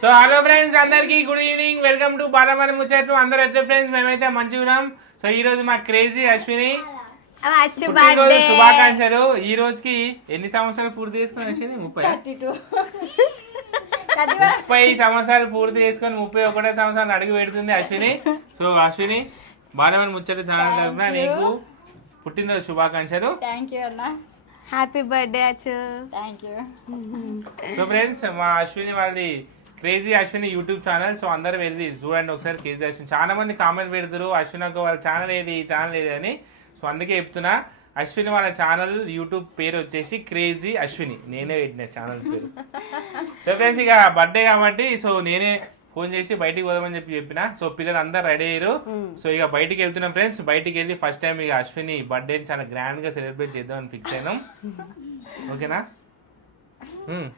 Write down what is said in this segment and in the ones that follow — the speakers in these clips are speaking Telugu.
సో హలో ఫ్రెండ్స్, అందరికి good evening. Welcome to Balamani ముచ్చట్లు. అందరూ ఎట్లా ఫ్రెండ్స్? మేమైతే మంచిగా ఉన్నాం. సో ఈ రోజు మా క్రేజీ అశ్విని శుభాకాంక్షలు. ఈ రోజుకి ఎన్ని సంవత్సరాలు పూర్తి చేసుకుని అశ్విని? 30 సంవత్సరాలు పూర్తి చేసుకొని 31వ సంవత్సరాలు అడుగు పెడుతుంది అశ్విని. సో అశ్విని, బాలమని ముచ్చట్లు ఛానల్ తరఫున నీకు పుట్టినరోజు శుభాకాంక్షలు. హ్యాపీ బర్త్డే అచ్చు. సో ఫ్రెండ్స్, మా అశ్విని వాళ్ళది crazy Ashwini YouTube channel. So అందరూ వెళ్ళి చూడండి ఒకసారి. క్రేజీ అశ్విని చాలా మంది కామెంట్ పెడతారు అశ్విని ఒక వాళ్ళ ఛానల్ ఏది అని. సో అందుకే చెప్తున్నా, అశ్విని వాళ్ళ ఛానల్ యూట్యూబ్ పేరు వచ్చేసి క్రేజీ అశ్విని. నేనే పెట్టిన ఛానల్ పేరు. సో ఫ్రెండ్స్, ఇక బర్త్డే కాబట్టి సో నేనే ఫోన్ చేసి బయటికి పోదామని చెప్పిన. సో పిల్లలు అందరు రెడీ అయ్యారు. సో ఇక బయటికి వెళ్తున్నాం ఫ్రెండ్స్. బయటికి వెళ్ళి ఫస్ట్ టైం ఇక అశ్విని బర్త్డేని చాలా గ్రాండ్ గా సెలబ్రేట్ చేద్దామని ఫిక్స్ అయినాం. ఓకేనా?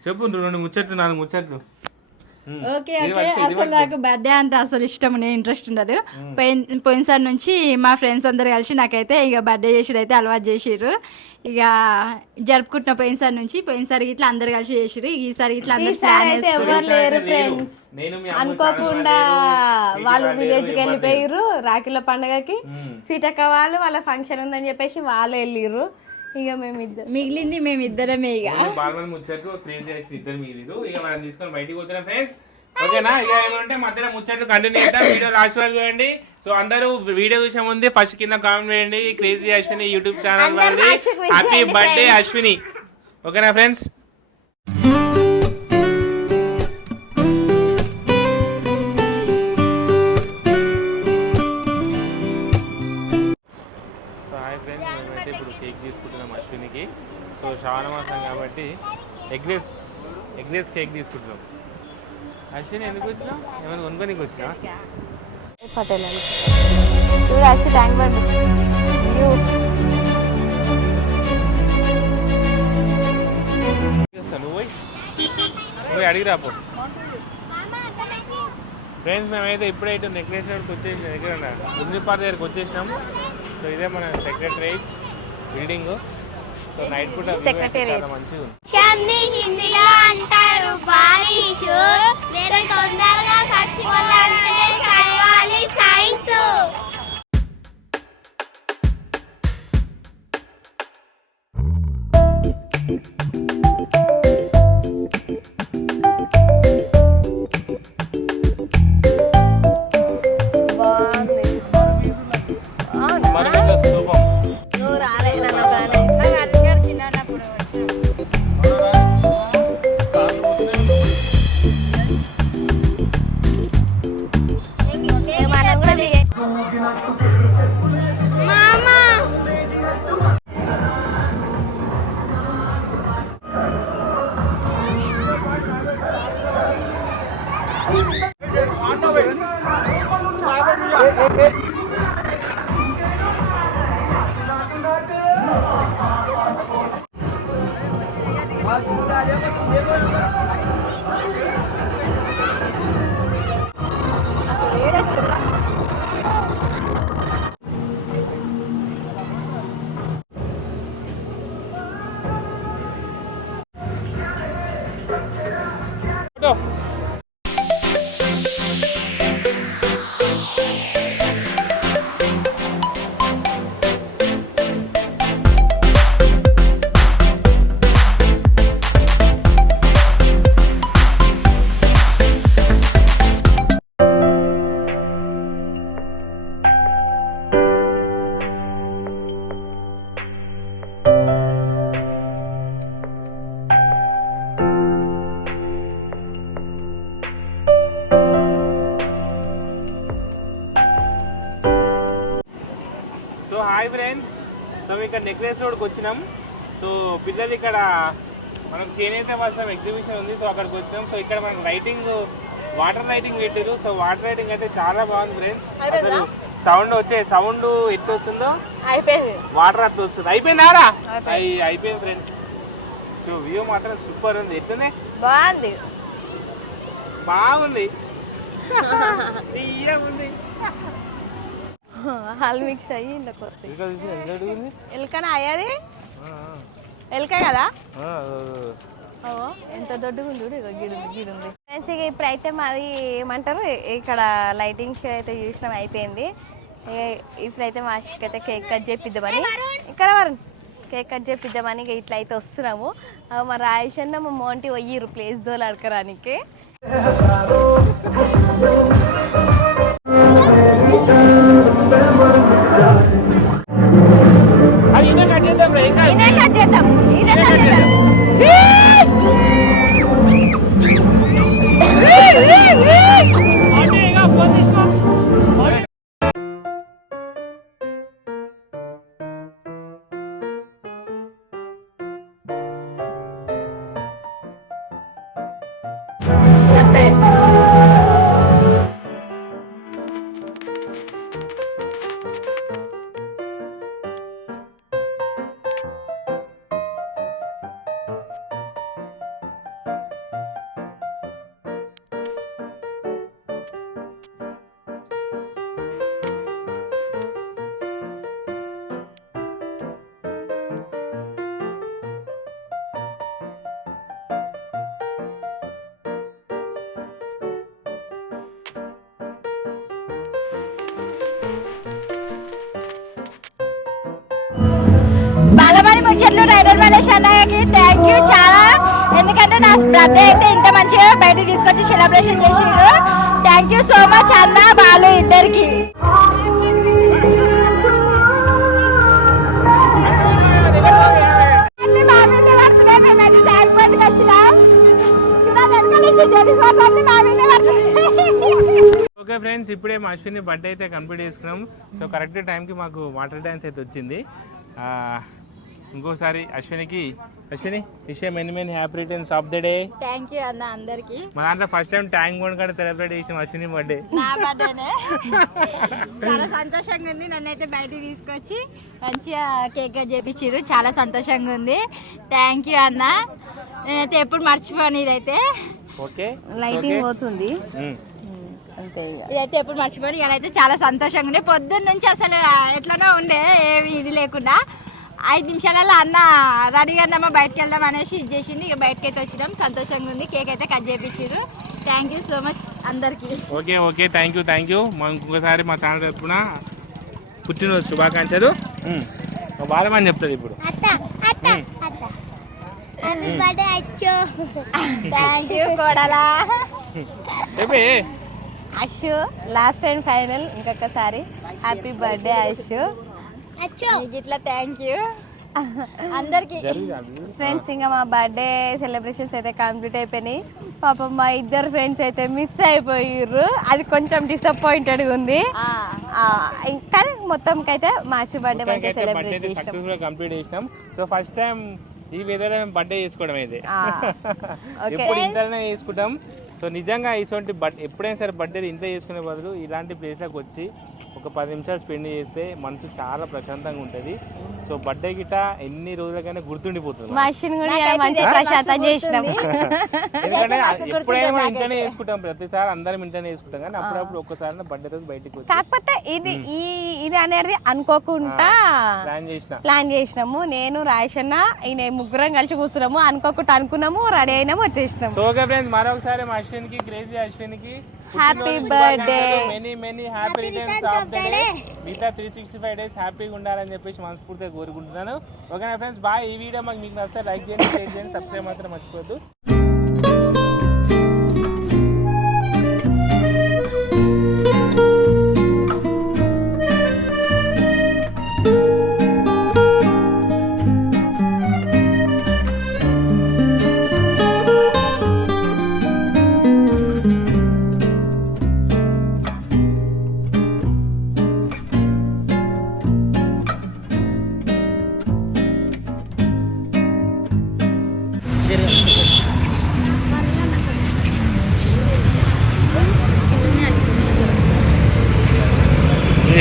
చెప్పు 2 ముచ్చట్లు 4 ముచ్చట్లు. ఓకే అసలు నాకు బర్త్డే అంటే అసలు ఇష్టం, నేను ఇంట్రెస్ట్ ఉండదు. పోయినసారి నుంచి మా ఫ్రెండ్స్ అందరు కలిసి నాకైతే ఇక బర్త్డే చేసిరు అయితే అలవాటు చేసిర్రు. ఇక జరుపుకుంటున్న పోయినసారి ఇట్లా అందరు కలిసి చేసిరు. ఈసారి ఇట్లా ఎవరు లేరు ఫ్రెండ్స్. అనుకోకుండా వాళ్ళు విలేజ్ కి వెళ్ళిపోయారు రాఖీల పండుగకి. సీతక్క వాళ్ళు వాళ్ళ ఫంక్షన్ ఉందని చెప్పేసి వాళ్ళు వెళ్ళిర్రు. ఇక మిగిలింది మేమిద్దరమే. ఇక ముచ్చట్లు ఇద్దరు మిగిలిరు. ఇక మనం తీసుకొని బయటికి పోతున్నాం ఫ్రెండ్స్. ఓకేనా? ఇక ఏమంటే మధ్యలో ముచ్చట్లు కంటిన్యూ చేద్దాం. వీడియో లాస్ట్ వరకు చూడండి. సో అందరూ వీడియో చూసే ముందే ఫస్ట్ కింద కామెంట్ చేయండి, క్రేజీ అశ్విని యూట్యూబ్ ఛానల్ వాళ్ళది హ్యాపీ బర్త్డే అశ్విని. ఓకేనా ఫ్రెండ్స్? ఇప్పుడు కేక్ తీసుకుంటున్నాం అశ్వినికి. సో శ్రావణ మాసం కాబట్టి ఎగ్ రైస్ కేక్ తీసుకుంటున్నాం. అశ్విని ఎందుకు వచ్చినాం? ఏమైనా కొనుక్కోనికి వచ్చినా? పటేల్ ట్యాంక్ బండ్ నువ్వు అడిగి రాపో. ఫ్రెండ్స్, మేమైతే ఇప్పుడైతే నెక్లెస్ రోడ్కి వచ్చేసి దగ్గర ఉద్రిపార్ దగ్గరికి వచ్చేసినాం. సో ఇదే మన సెక్రటరేట్ బిల్డింగ్. సో నైట్ పూట చాలా మంచిగా ఉంది. హాయ్ ఫ్రెండ్స్, సో ఇక్కడ నెక్లెస్ రోడ్కి వచ్చినాం. సో పిల్లలు ఇక్కడ మనకు చేనేత వర్షం ఎగ్జిబిషన్ ఉంది. సో అక్కడికి వచ్చినాం. సో ఇక్కడ మనకు వాటర్ లైటింగ్ పెట్టారు. సో వాటర్ లైటింగ్ అయితే చాలా బాగుంది ఫ్రెండ్స్. అసలు సౌండ్ ఎట్లా వస్తుందో అయిపోయింది, వాటర్ అట్లా వస్తుంది. అయిపోయిందారా? అయిపోయింది ఫ్రెండ్స్. సో వ్యూ మాత్రం సూపర్ ఉంది. ఎట్లుంది? బాగుంది. ఉంది హాల్ మిక్స్ అయ్యి ఇంట్లోకి వస్తాయి. ఎల్కనా అయ్యాది? ఎల్క కదా? ఎంత దొడ్డుగా ఉంది చూడు, ఇగో గిడుంది ఫ్రెండ్స్. ఇక ఇప్పుడైతే మాది ఏమంటారు ఇక్కడ లైటింగ్ షో అయితే చూసినాం, అయిపోయింది. ఇప్పుడైతే మా అశ్వికి అయితే కేక్ కట్ చేపిద్దామని, ఇక్కడ వరుణ్ కేక్ కట్ చేపిద్దామని ఇక ఇట్లా అయితే వస్తున్నాము. మా రాయేష్ అన్న మా మోంటి పోయిర్రు ప్లేస్ దోలు అడకడానికి. బాలమణి ముచ్చట్లు రైడర్ మలేష్ అన్నయ్యకి థ్యాంక్ యూ చాలా, ఎందుకంటే నా బర్త్డే అయితే ఇంత మంచిగా బయటకు తీసుకొచ్చి సెలబ్రేషన్ చేసిండు. థ్యాంక్ యూ సో మచ్ అన్న బాలు ఇద్దరికి. ఓకే ఫ్రెండ్స్, ఇప్పుడే మా అశ్విని బర్త్డే అయితే కంప్లీట్ చేసుకున్నాం. సో కరెక్ట్ టైంకి మాకు వాటర్ డ్యాన్స్ అయితే వచ్చింది. ఇంకోసారి Ashwini wish many happy returns of the day. Thank you అన్న అందరికి. మా దాంట్లో ఫస్ట్ టైం ట్యాంక్ బండ్ కూడా సెలబ్రేట్ చేసాం అశ్విని బర్త్డే. నా బర్త్డేనే చాలా సంతోషంగా ఉంది. నన్నైతే బయటికి తీసుకొచ్చి మంచిగా కేక్ చేపించారు, చాలా సంతోషంగా ఉంది. థ్యాంక్ యూ అన్న, నేనైతే ఎప్పుడు మర్చిపోను ఇదైతే. ఓకే లైటింగ్ పోతుంది ఇదైతే ఎప్పుడు మర్చిపోయి ఇలాగైతే చాలా సంతోషంగా ఉండే. పొద్దున్న నుంచి అసలు ఎట్లనో ఉండే, ఏమి ఇది లేకుండా 5 నిమిషాలలో అన్న రెడీగా అన్నమ్మ బయటకు వెళ్దాం అనేసి ఇది చేసింది. ఇక బయటకి అయితే వచ్చినాం, సంతోషంగా ఉంది. కేక్ అయితే కట్ చేయించారు. థ్యాంక్ యూ సో మచ్ అందరికి. Okay thank you. ఇంకొకసారి మా ఛానల్ తరపున పుట్టినరోజు శుభాకాంక్షలు. బాలమని చెప్తుంది ఇప్పుడు. థ్యాంక్ యూ కోడలా. అశు లాస్ట్ అండ్ ఫైనల్ ఇంకొకసారి హ్యాపీ బర్త్డే అశు. ఇట్లా థ్యాంక్ యూ అందరికి. ఫ్రెండ్స్ ఇంకా మా బర్త్డే సెలబ్రేషన్స్ అయితే కంప్లీట్ అయిపోయినాయి. పాపం మా ఇద్దరు ఫ్రెండ్స్ అయితే మిస్ అయిపోయారు, అది కొంచెం డిసప్పాయింటెడ్ ఉంది. కానీ మొత్తంకి అయితే మా అశు బర్త్డే మంచిగా సెలబ్రేట్ చేసినాం. సో ఫస్ట్ టైం ఈ వెదర్ బర్త్డే చేసుకోవడం అయితే ఎప్పుడు ఇంట్లోనే చేసుకుంటాం. సో నిజంగా ఇటువంటి ఎప్పుడైనా సరే బర్త్డే ఇంట్లో చేసుకునే బదులు ఇలాంటి ప్లేస్లోకి వచ్చి ఒక 10 నిమిషాలు స్పెండ్ చేస్తే మనసు చాలా ప్రశాంతంగా ఉంటుంది. సో బర్త్డే గిట్ట ఎన్ని రోజులకైనా గుర్తుండిపోతుంది. ఎందుకంటే ఎప్పుడైనా మనం ఇంట్లోనే చేసుకుంటాం, ప్రతిసారి అందరం ఇంట్లోనే చేసుకుంటాం, కానీ అప్పుడప్పుడు ఒక్కసారి బర్త్డే రోజు బయటకు వచ్చి కాకపోతే ఇది అనేది అనుకోకుండా ప్లాన్ చేసినాము. నేను రాయషన్న ఈయన ముగ్గురం కలిసి కూర్చున్నాము, అనుకోకుండా అనుకున్నాము, రెడీ అయినాము, వచ్చేసినాము. సో ఓకే ఫ్రెండ్స్, మరొకసారి మా అశ్వినికి క్రేజీ అశ్వినికి happy birthday, many happy returns of the day. మిగతా 365 డేస్ హ్యాపీగా ఉండాలని చెప్పేసి మనస్ఫూర్తిగా కోరుకుంటున్నాను. ఓకేనా ఫ్రెండ్స్, బాయ్. ఈ వీడియో మీకు నచ్చితే లైక్ చేయండి, షేర్ చేయండి, సబ్స్క్రైబ్ మాత్రం మర్చిపోద్దు.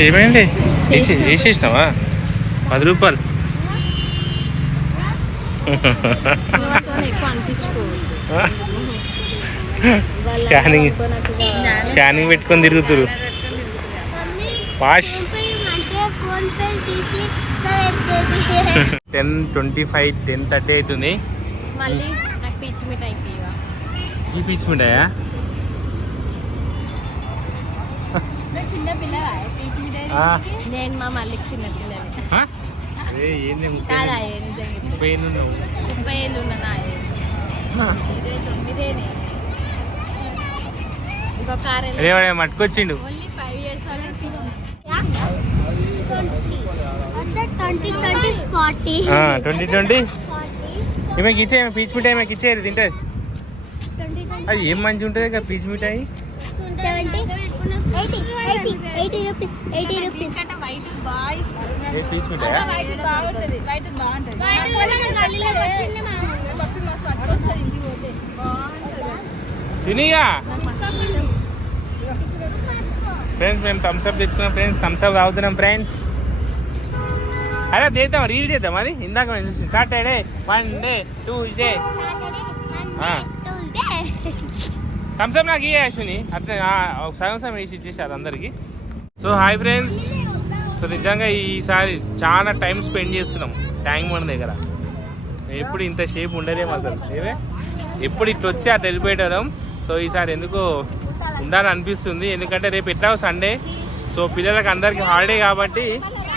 ఏమైంది? వేసేసినావా? 10 రూపాయలు. స్కానింగ్ పెట్టుకొని తిరుగుతురు. వాష్ 10:25 10:30 అవుతుంది. మళ్ళీ నాకు మిఠాయి ఇవ్వ. ఈ పీచ్ మిఠాయా? చిన్న పిల్ల నేను మా మళ్ళీ చిన్న పిల్లని అదే ఏంది కాదా నిజంగా 30 ఏళ్ళు ఉన్నావు. 30 ఏళ్ళు ఉన్నా 29 ఇంకొక 6 ఏళ్ళు అదే వాడు మట్టుకొచ్చిండు. ఓన్లీ 5 years వాళ్ళకి 2020 ఈమెకి ఇచ్చే పీచ్ మిఠాయి ఈమెకి ఇచ్చేది తింటది. అది ఏం మంచిగా ఉంటుంది కదా పీచ్ మిఠాయి. 80 రూపీస్ వైట్ బాగా ఇష్టం. ఏ పీచ్ మిఠాయా? బాగుంటుంది వైట్ బాగుంటుంది తినిగా ఫ్రెండ్స్, మేము థమ్స్అప్ తెచ్చుకున్నాం ఫ్రెండ్స్. థమ్స్అప్ తాగుతున్నాం ఫ్రెండ్స్. అదే చేద్దాం, రీల్ చేద్దాం. అది ఇందాక మేము చూసి సాటర్డే, మండే, ట్యూస్డే. థమ్స్అప్ నాకు ఇయ్యే అశ్విని. అట్లా ఒక సగం వేసి ఇచ్చేసారు అందరికి. So hi friends. సో నిజంగా ఈసారి చాలా టైం స్పెండ్ చేస్తున్నాం ట్యాంక్ బండ్ దగ్గర. ఎప్పుడు ఇంత షేప్ ఉండలేము అసలు. ఏమే ఎప్పుడు ఇట్లా వచ్చి అట్లా వెళ్ళిపోయడం. సో ఈసారి ఎందుకో ఉండాలనిపిస్తుంది. ఎందుకంటే రేపు ఎట్లా సండే. సో పిల్లలకి అందరికి హాలిడే కాబట్టి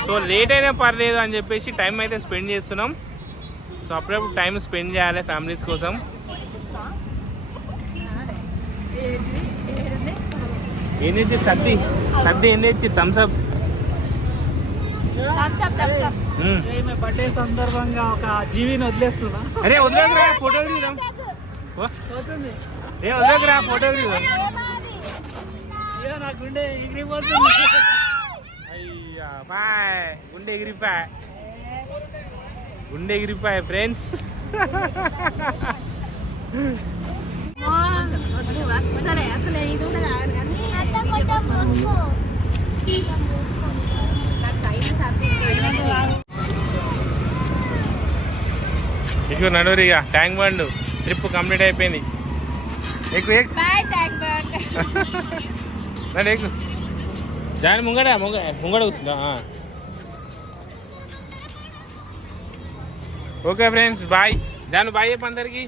సో లేట్ అయినా పర్లేదు అని చెప్పేసి టైం అయితే స్పెండ్ చేస్తున్నాం. సో అప్పుడప్పుడు టైం స్పెండ్ చేయాలి ఫ్యామిలీస్ కోసం. ఏం తెచ్చి సర్ది ఏం తెచ్చి థమ్స్అప్. బర్త్డే సందర్భంగా ఒక జీవిని వదిలేస్తున్నా. అరే వదిలేదురా, ఫోటోలు తీద్దాం. ఏ వదిలేదురా, ఫోటోలు తీద్దాం. నాకుండే ఎగిరిపోతుంది. అయ్యా బాయ్. గుండె ఎగిరిపాయ ఫ్రెండ్స్. అసలు ఇది కూడా ఇక నడురిగా ట్యాంక్ బండ్ ట్రిప్ కంప్లీట్ అయిపోయింది. ఎక్కువ ఎక్కువ దాని ముంగడ కూర్చుందా. Okay friends bye. దాని బాయ్ చెప్పు అందరికి.